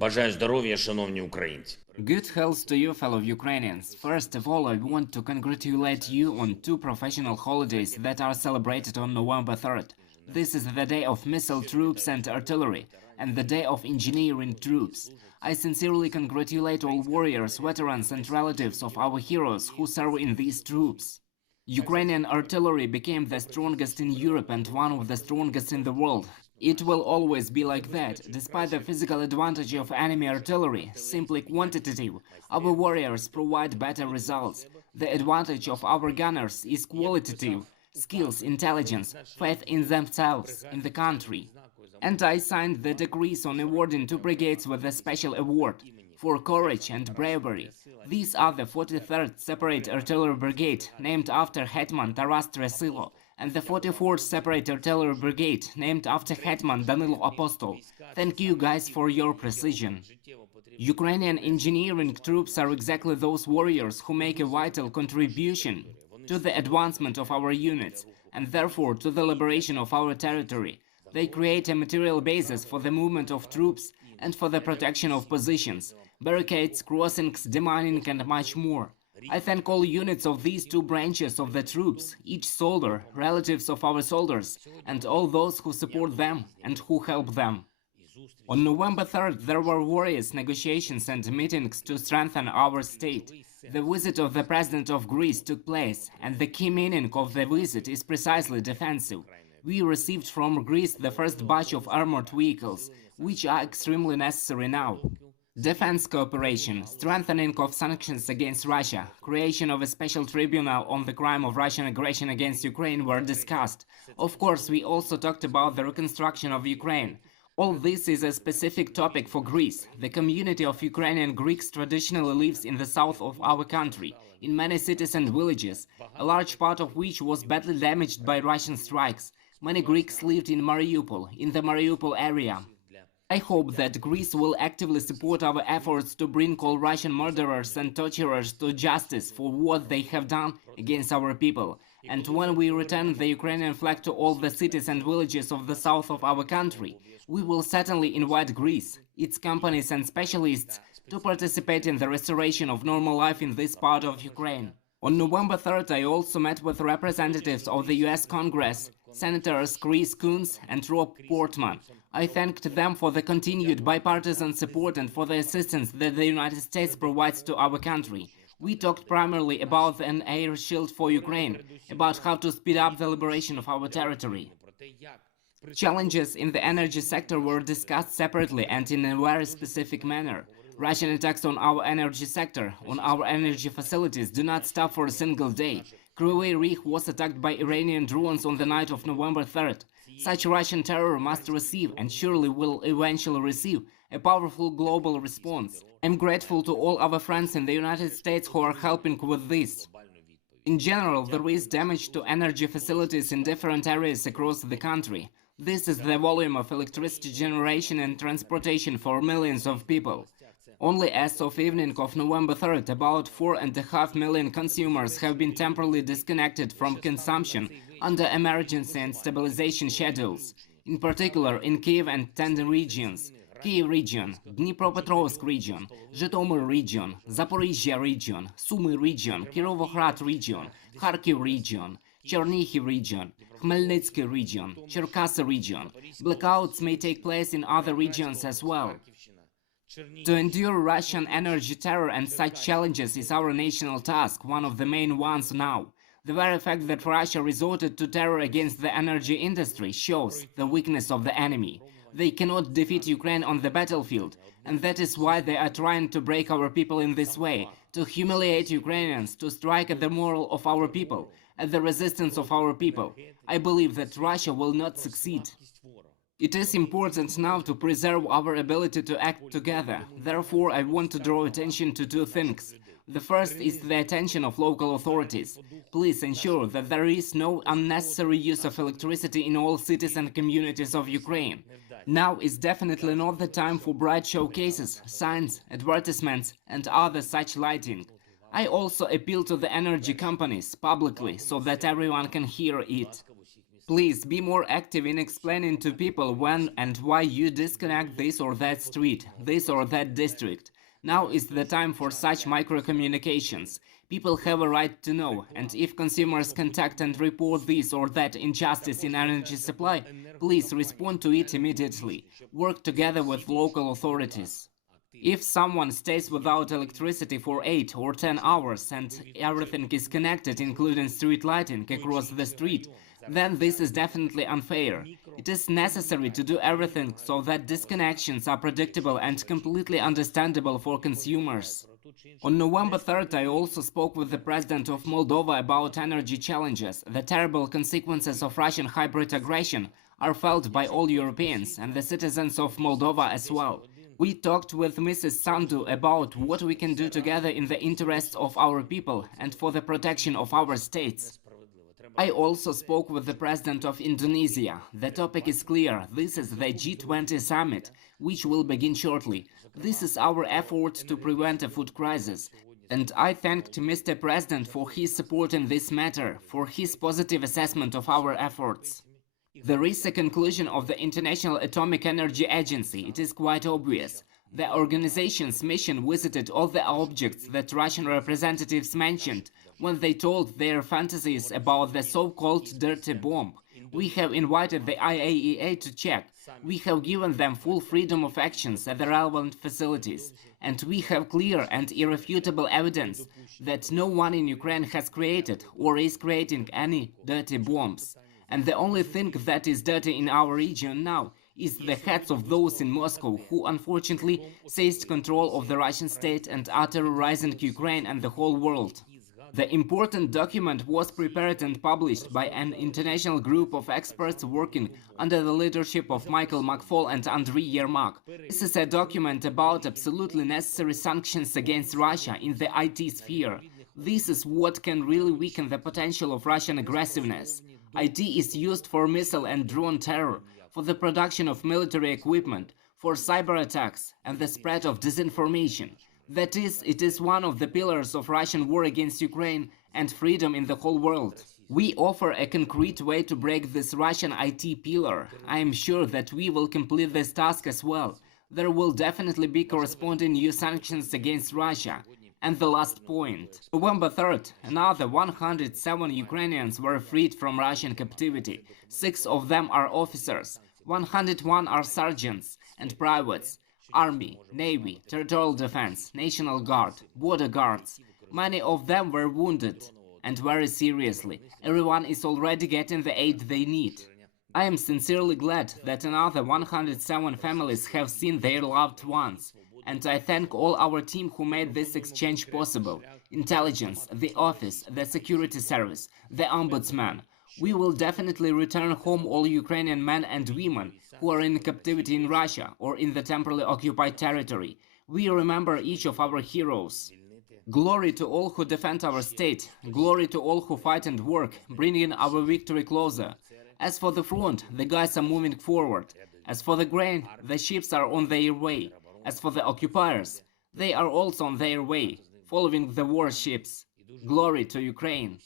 Бажаю здоров'я, шановні українці. Good health to you, fellow Ukrainians. First of all, I want to congratulate you on two professional holidays that are celebrated on November 3rd. This is the day of missile troops and artillery, and the day of engineering troops. I sincerely congratulate all warriors, veterans and relatives of our heroes who serve in these troops. Ukrainian artillery became the strongest in Europe and one of the strongest in the world. It will always be like that, despite the physical advantage of enemy artillery, simply quantitative. Our warriors provide better results. The advantage of our gunners is qualitative. Skills, intelligence, faith in themselves, in the country. And I signed the decrees on awarding two brigades with a special award for courage and bravery. These are the 43rd Separate Artillery Brigade, named after Hetman Taras Tresilo, and the 44th Separate Artillery Brigade, named after Hetman Danilo Apostol. Thank you guys for your precision. Ukrainian engineering troops are exactly those warriors who make a vital contribution to the advancement of our units, and therefore to the liberation of our territory. They create a material basis for the movement of troops and for the protection of positions, barricades, crossings, demining and much more. I thank all units of these two branches of the troops, each soldier, relatives of our soldiers, and all those who support them and who help them. On November 3rd, there were various negotiations and meetings to strengthen our state. The visit of the President of Greece took place, and the key meaning of the visit is precisely defensive. We received from Greece the first batch of armored vehicles, which are extremely necessary now. Defense cooperation, strengthening of sanctions against Russia, creation of a special tribunal on the crime of Russian aggression against Ukraine were discussed. Of course, we also talked about the reconstruction of Ukraine. All this is a specific topic for Greece. The community of Ukrainian Greeks traditionally lives in the south of our country, in many cities and villages, a large part of which was badly damaged by Russian strikes. Many Greeks lived in Mariupol, in the Mariupol area. I hope that Greece will actively support our efforts to bring all Russian murderers and torturers to justice for what they have done against our people. And when we return the Ukrainian flag to all the cities and villages of the south of our country, we will certainly invite Greece, its companies and specialists to participate in the restoration of normal life in this part of Ukraine. On November 3rd, I also met with representatives of the US Congress, Senators Chris Coons and Rob Portman. I thanked them for the continued bipartisan support and for the assistance that the United States provides to our country. We talked primarily about an air shield for Ukraine, about how to speed up the liberation of our territory. Challenges in the energy sector were discussed separately and in a very specific manner. Russian attacks on our energy sector, on our energy facilities, do not stop for a single day. Kryvyi Rih was attacked by Iranian drones on the night of November 3rd. Such Russian terror must receive, and surely will eventually receive, a powerful global response. I'm grateful to all our friends in the United States who are helping with this. In general, there is damage to energy facilities in different areas across the country. This is the volume of electricity generation and transportation for millions of people. Only as of evening of November 3rd, about 4.5 million consumers have been temporarily disconnected from consumption under emergency and stabilization schedules, in particular in Kyiv and 10 regions: Kyiv region, Dnipropetrovsk region, Zhytomyr region, Zaporizhzhia region, Sumy region, Kirovohrad region, Kharkiv region, Chernihiv region, Khmelnytskyi region, Cherkasy region. Blackouts may take place in other regions as well. To endure Russian energy terror and such challenges is our national task, one of the main ones now. The very fact that Russia resorted to terror against the energy industry shows the weakness of the enemy. They cannot defeat Ukraine on the battlefield, and that is why they are trying to break our people in this way, to humiliate Ukrainians, to strike at the morale of our people, at the resistance of our people. I believe that Russia will not succeed. It is important now to preserve our ability to act together. Therefore, I want to draw attention to two things. The first is the attention of local authorities. Please ensure that there is no unnecessary use of electricity in all cities and communities of Ukraine. Now is definitely not the time for bright showcases, signs, advertisements, and other such lighting. I also appeal to the energy companies publicly so that everyone can hear it. Please be more active in explaining to people when and why you disconnect this or that street, this or that district. Now is the time for such micro-communications. People have a right to know, and if consumers contact and report this or that injustice in energy supply, please respond to it immediately. Work together with local authorities. If someone stays without electricity for 8 or 10 hours and everything is connected, including street lighting, across the street, then this is definitely unfair. It is necessary to do everything so that disconnections are predictable and completely understandable for consumers. On November 3rd, I also spoke with the President of Moldova about energy challenges. The terrible consequences of Russian hybrid aggression are felt by all Europeans and the citizens of Moldova as well. We talked with Mrs. Sandu about what we can do together in the interests of our people and for the protection of our states. I also spoke with the President of Indonesia. The topic is clear. This is the G20 summit, which will begin shortly. This is our effort to prevent a food crisis. And I thanked Mr. President for his support in this matter, for his positive assessment of our efforts. There is a conclusion of the International Atomic Energy Agency. It is quite obvious. The organization's mission visited all the objects that Russian representatives mentioned when they told their fantasies about the so-called dirty bomb. We have invited the IAEA to check. We have given them full freedom of actions at the relevant facilities. And we have clear and irrefutable evidence that no one in Ukraine has created or is creating any dirty bombs. And the only thing that is dirty in our region now is the heads of those in Moscow who unfortunately seized control of the Russian state and are terrorizing Ukraine and the whole world. The important document was prepared and published by an international group of experts working under the leadership of Michael McFaul and Andriy Yermak. This is a document about absolutely necessary sanctions against Russia in the IT sphere. This is what can really weaken the potential of Russian aggressiveness. IT is used for missile and drone terror, for the production of military equipment, for cyber attacks and the spread of disinformation. That is, it is one of the pillars of Russian war against Ukraine and freedom in the whole world. We offer a concrete way to break this Russian IT pillar. I am sure that we will complete this task as well. There will definitely be corresponding new sanctions against Russia. And the last point. November 3rd, another 107 Ukrainians were freed from Russian captivity. 6 of them are officers, 101 are sergeants and privates, Army, Navy, Territorial Defense, National Guard, Border Guards. Many of them were wounded, and very seriously. Everyone is already getting the aid they need. I am sincerely glad that another 107 families have seen their loved ones. And I thank all our team who made this exchange possible. Intelligence, the office, the security service, the ombudsman. We will definitely return home all Ukrainian men and women who are in captivity in Russia or in the temporarily occupied territory. We remember each of our heroes. Glory to all who defend our state. Glory to all who fight and work, bringing our victory closer. As for the front, the guys are moving forward. As for the grain, the ships are on their way. As for the occupiers, they are also on their way, following the warships. Glory to Ukraine.